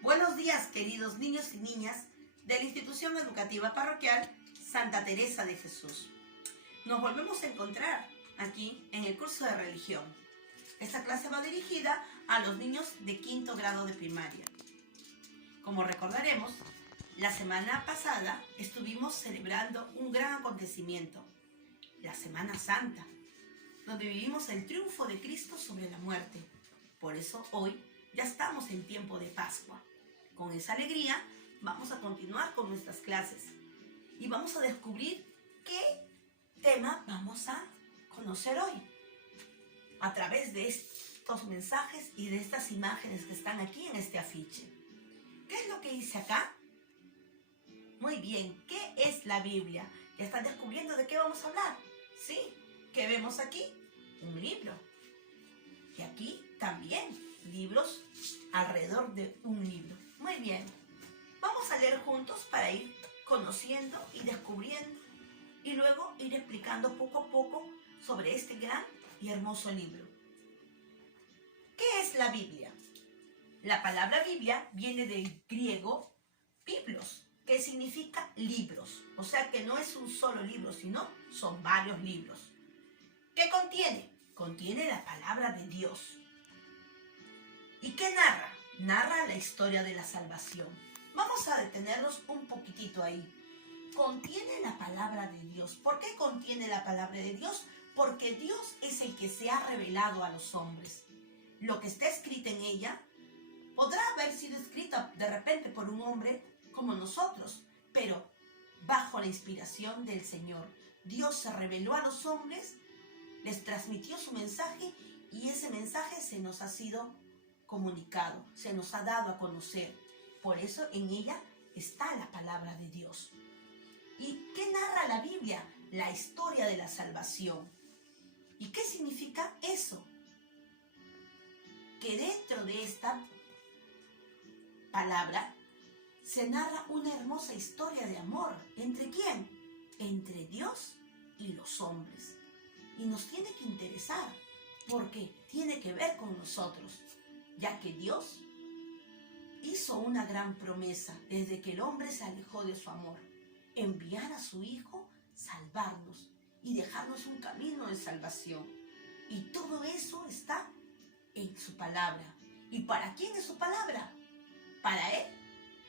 Buenos días, queridos niños y niñas de la Institución Educativa Parroquial Santa Teresa de Jesús. Nos volvemos a encontrar aquí en el curso de religión. Esta clase va dirigida a los niños de quinto grado de primaria. Como recordaremos, la semana pasada estuvimos celebrando un gran acontecimiento, la Semana Santa, donde vivimos el triunfo de Cristo sobre la muerte. Por eso hoy ya estamos en tiempo de Pascua. Con esa alegría vamos a continuar con nuestras clases y vamos a descubrir qué tema vamos a conocer hoy a través de estos mensajes y de estas imágenes que están aquí en este afiche. ¿Qué es lo que dice acá? Muy bien, ¿qué es la Biblia? ¿Ya están descubriendo de qué vamos a hablar? Sí, ¿qué vemos aquí? Un libro. Y aquí también libros alrededor de un libro. Muy bien, vamos a leer juntos para ir conociendo y descubriendo y luego ir explicando poco a poco sobre este gran y hermoso libro. ¿Qué es la Biblia? La palabra Biblia viene del griego biblos, que significa libros. O sea que no es un solo libro, sino son varios libros. ¿Qué contiene? Contiene la palabra de Dios. ¿Y qué narra? Narra la historia de la salvación. Vamos a detenernos un poquitito ahí. Contiene la palabra de Dios. ¿Por qué contiene la palabra de Dios? Porque Dios es el que se ha revelado a los hombres. Lo que está escrito en ella podrá haber sido escrita de repente por un hombre como nosotros, pero bajo la inspiración del Señor. Dios se reveló a los hombres, les transmitió su mensaje y ese mensaje se nos ha sido comunicado, se nos ha dado a conocer. Por eso en ella está la palabra de Dios. ¿Y qué narra la Biblia? La historia de la salvación. ¿Y qué significa eso? Que dentro de esta palabra se narra una hermosa historia de amor. ¿Entre quién? Entre Dios y los hombres. Y nos tiene que interesar porque tiene que ver con nosotros, ya que Dios hizo una gran promesa desde que el hombre se alejó de su amor: enviar a su Hijo, salvarnos y dejarnos un camino de salvación. Y todo eso está en su palabra. ¿Y para quién es su palabra? ¿Para Él?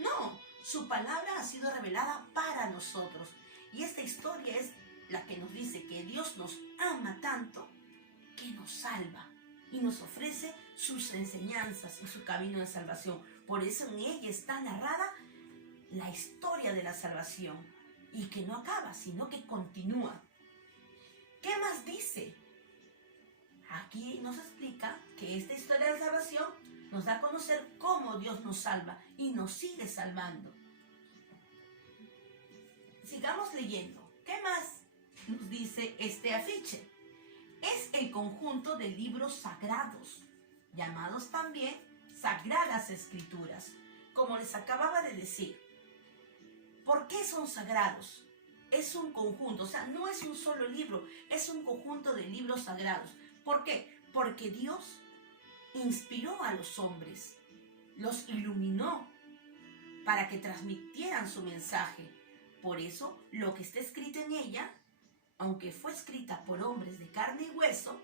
No, su palabra ha sido revelada para nosotros. Y esta historia es la que nos dice que Dios nos ama tanto que nos salva y nos ofrece sus enseñanzas y su camino de salvación. Por eso en ella está narrada la historia de la salvación y que no acaba, sino que continúa. ¿Qué más dice? Aquí nos explica que esta historia de salvación nos da a conocer cómo Dios nos salva y nos sigue salvando. Sigamos leyendo. ¿Qué más nos dice este afiche? Es el conjunto de libros sagrados, llamados también Sagradas Escrituras, como les acababa de decir. ¿Por qué son sagrados? Es un conjunto, o sea, no es un solo libro, es un conjunto de libros sagrados. ¿Por qué? Porque Dios inspiró a los hombres, los iluminó para que transmitieran su mensaje. Por eso, lo que está escrito en ella, aunque fue escrita por hombres de carne y hueso,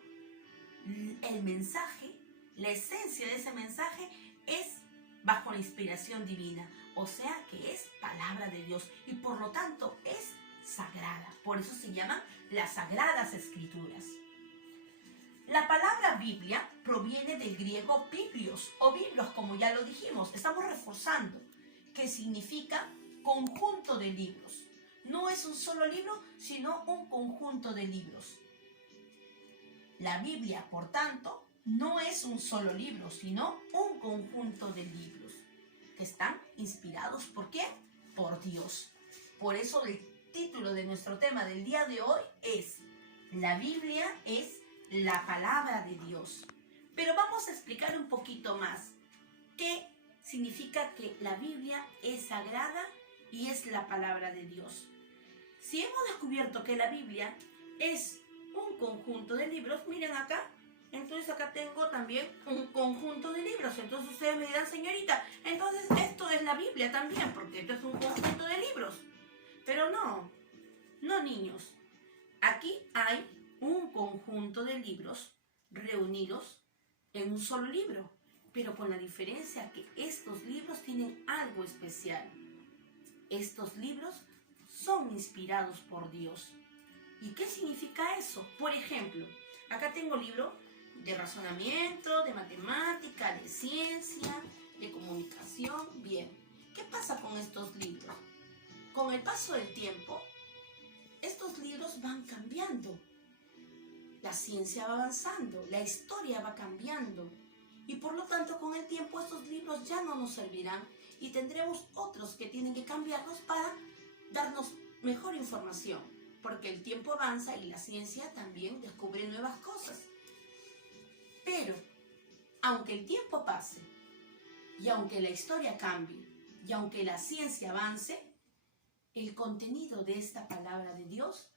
el mensaje, la esencia de ese mensaje es bajo la inspiración divina, o sea que es palabra de Dios y por lo tanto es sagrada. Por eso se llaman las Sagradas Escrituras. La palabra Biblia proviene del griego biblios o biblos, como ya lo dijimos. Estamos reforzando que significa conjunto de libros. No es un solo libro, sino un conjunto de libros. La Biblia, por tanto, no es un solo libro, sino un conjunto de libros que están inspirados ¿por qué? Por Dios. Por eso el título de nuestro tema del día de hoy es La Biblia es la palabra de Dios. Pero vamos a explicar un poquito más qué significa que la Biblia es sagrada y es la palabra de Dios. Si hemos descubierto que la Biblia es un conjunto de libros, miren acá, Entonces acá tengo también un conjunto de libros. Entonces ustedes me dirán, señorita, entonces esto es la Biblia también, porque esto es un conjunto de libros. Pero no, no, niños. Aquí hay un conjunto de libros reunidos en un solo libro, pero con la diferencia que estos libros tienen algo especial. Estos libros son inspirados por Dios. ¿Y qué significa eso? Por ejemplo, acá tengo libro de razonamiento, de matemática, de ciencia, de comunicación. Bien, ¿qué pasa con estos libros? Con el paso del tiempo, estos libros van cambiando. La ciencia va avanzando, la historia va cambiando. Y por lo tanto, con el tiempo, estos libros ya no nos servirán y tendremos otros que tienen que cambiarlos para darnos mejor información. Porque el tiempo avanza y la ciencia también descubre nuevas cosas. Pero, aunque el tiempo pase, y aunque la historia cambie, y aunque la ciencia avance, el contenido de esta palabra de Dios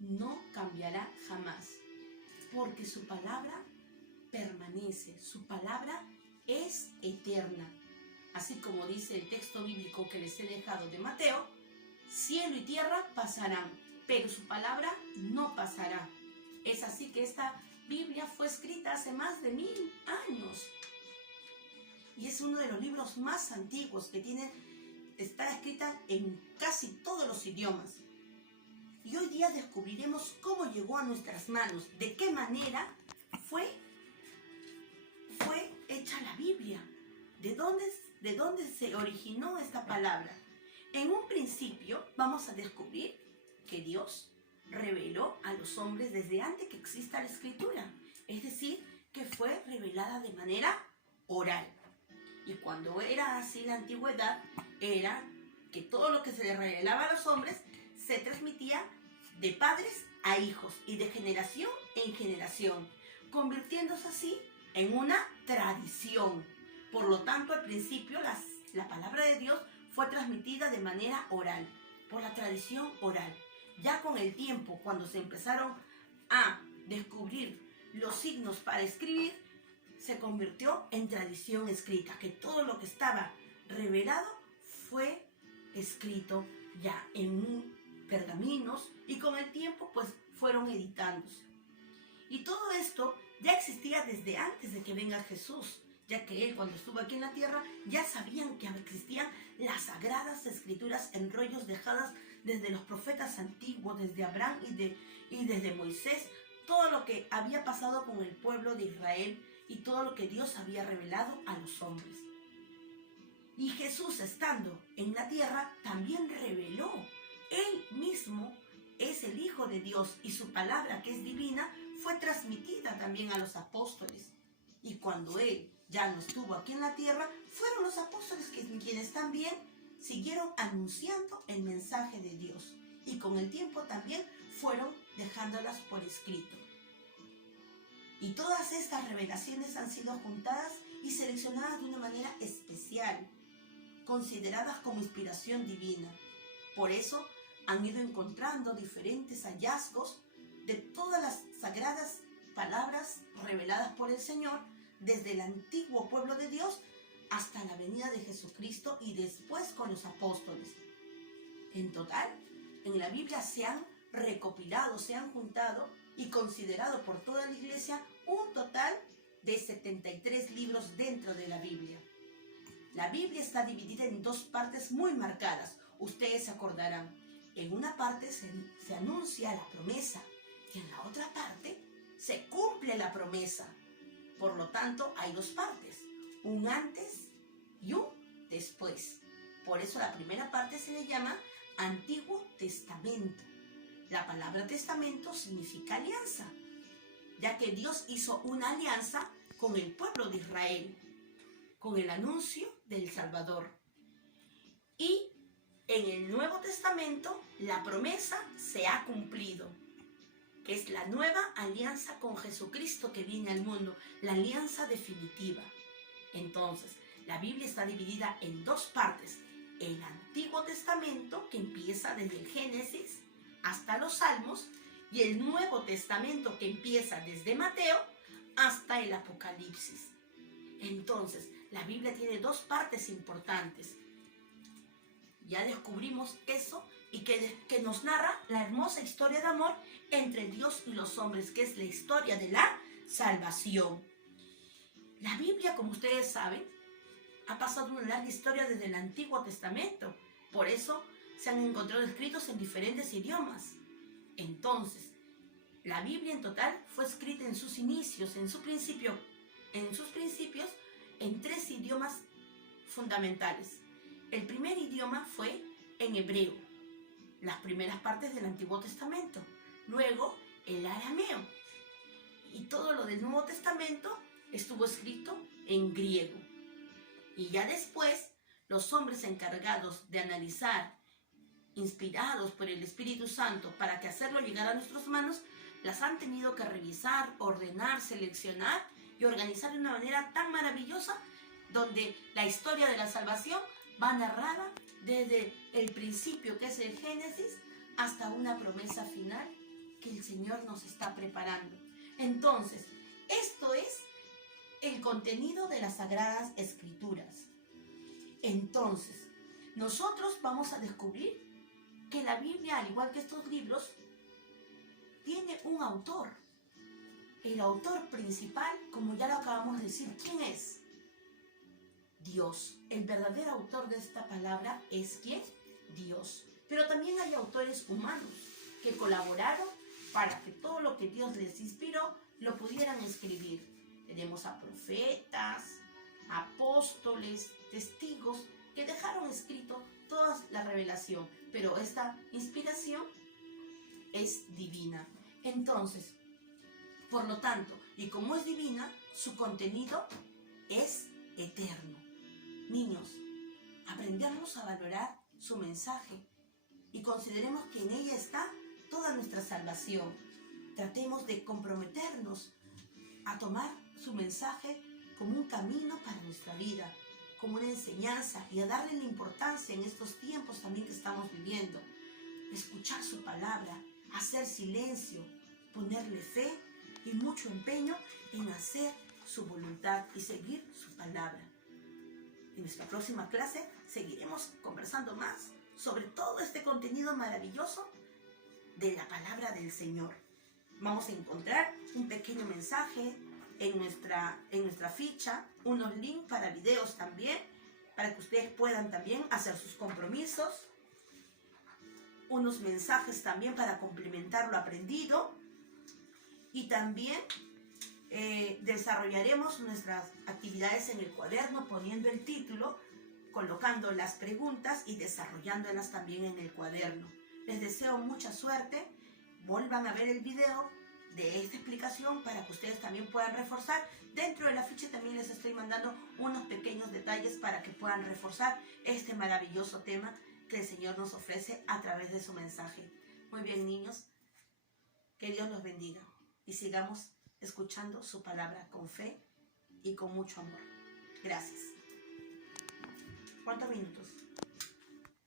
no cambiará jamás. Porque su palabra permanece, su palabra es eterna. Así como dice el texto bíblico que les he dejado de Mateo, cielo y tierra pasarán, pero su palabra no pasará. Es así que esta Biblia fue escrita hace más de 1000 años. Y es uno de los libros más antiguos que está escrita en casi todos los idiomas. Y hoy día descubriremos cómo llegó a nuestras manos, de qué manera fue hecha la Biblia, de dónde se originó esta palabra. En un principio vamos a descubrir que Dios reveló a los hombres desde antes que exista la escritura, es decir, que fue revelada de manera oral. Y cuando era así la antigüedad, era que todo lo que se le revelaba a los hombres se transmitía de padres a hijos y de generación en generación, convirtiéndose así en una tradición. Por lo tanto, al principio la palabra de Dios fue transmitida de manera oral, por la tradición oral. Ya con el tiempo, cuando se empezaron a descubrir los signos para escribir, se convirtió en tradición escrita, que todo lo que estaba revelado fue escrito ya en pergaminos y con el tiempo pues fueron editándose. Y todo esto ya existía desde antes de que venga Jesús, ya que él cuando estuvo aquí en la tierra ya sabían que existían las sagradas escrituras en rollos dejadas desde los profetas antiguos, desde Abraham y desde Moisés, todo lo que había pasado con el pueblo de Israel y todo lo que Dios había revelado a los hombres. Y Jesús, estando en la tierra, también reveló. Él mismo es el Hijo de Dios y su palabra, que es divina, fue transmitida también a los apóstoles. Y cuando Él ya no estuvo aquí en la tierra, fueron los apóstoles quienes también siguieron anunciando el mensaje de Dios. Y con el tiempo también fueron dejándolas por escrito. Y todas estas revelaciones han sido juntadas y seleccionadas de una manera especial, consideradas como inspiración divina. Por eso han ido encontrando diferentes hallazgos de todas las sagradas palabras reveladas por el Señor, desde el antiguo pueblo de Dios hasta la venida de Jesucristo y después con los apóstoles. En total, en la Biblia se han recopilado, se han juntado y considerado por toda la iglesia un total de 73 libros dentro de la Biblia. La Biblia está dividida en dos partes muy marcadas. Ustedes se acordarán. En una parte se anuncia la promesa y en la otra parte se cumple la promesa. Por lo tanto, hay dos partes, un antes y un después. Por eso la primera parte se le llama Antiguo Testamento. La palabra testamento significa alianza, ya que Dios hizo una alianza con el pueblo de Israel, con el anuncio del Salvador. Y en el Nuevo Testamento la promesa se ha cumplido, que es la nueva alianza con Jesucristo que viene al mundo, la alianza definitiva. Entonces, la Biblia está dividida en dos partes, el Antiguo Testamento, que empieza desde el Génesis hasta los Salmos, y el Nuevo Testamento, que empieza desde Mateo hasta el Apocalipsis. Entonces, la Biblia tiene dos partes importantes. Ya descubrimos eso y que nos narra la hermosa historia de amor entre Dios y los hombres, que es la historia de la salvación. La Biblia, como ustedes saben, ha pasado una larga historia desde el Antiguo Testamento. Por eso se han encontrado escritos en diferentes idiomas. Entonces, la Biblia en total fue escrita en sus inicios, en sus principios, en 3 idiomas fundamentales. El primer idioma fue en hebreo, las primeras partes del Antiguo Testamento. Luego, el arameo. Y todo lo del Nuevo Testamento estuvo escrito en griego. Y ya después, los hombres encargados de analizar, inspirados por el Espíritu Santo para que hacerlo llegar a nuestras manos, las han tenido que revisar, ordenar, seleccionar y organizar de una manera tan maravillosa, donde la historia de la salvación va narrada desde el principio, que es el Génesis, hasta una promesa final que el Señor nos está preparando. Entonces, esto es el contenido de las Sagradas Escrituras. Entonces, nosotros vamos a descubrir que la Biblia, al igual que estos libros, tiene un autor. El autor principal, como ya lo acabamos de decir, ¿quién es? Dios. El verdadero autor de esta palabra es ¿quién? Dios. Pero también hay autores humanos que colaboraron para que todo lo que Dios les inspiró lo pudieran escribir. Tenemos a profetas, apóstoles, testigos que dejaron escrito toda la revelación, pero esta inspiración es divina. Entonces, por lo tanto, y como es divina, su contenido es eterno. Niños, aprendamos a valorar su mensaje y consideremos que en ella está toda nuestra salvación. Tratemos de comprometernos a tomar su mensaje como un camino para nuestra vida, como una enseñanza, y a darle la importancia en estos tiempos también que estamos viviendo. Escuchar su palabra, hacer silencio, ponerle fe y mucho empeño en hacer su voluntad y seguir su palabra. En nuestra próxima clase seguiremos conversando más sobre todo este contenido maravilloso de la palabra del Señor. Vamos a encontrar un pequeño mensaje en nuestra ficha, unos links para videos también, para que ustedes puedan también hacer sus compromisos, unos mensajes también para complementar lo aprendido, y también desarrollaremos nuestras actividades en el cuaderno poniendo el título, colocando las preguntas y desarrollándolas también en el cuaderno. Les deseo mucha suerte. Vuelvan a ver el video de esta explicación para que ustedes también puedan reforzar. Dentro de la ficha también les estoy mandando unos pequeños detalles para que puedan reforzar este maravilloso tema que el Señor nos ofrece a través de su mensaje. Muy bien, niños, que Dios los bendiga y sigamos escuchando su palabra con fe y con mucho amor. Gracias. ¿Cuántos minutos?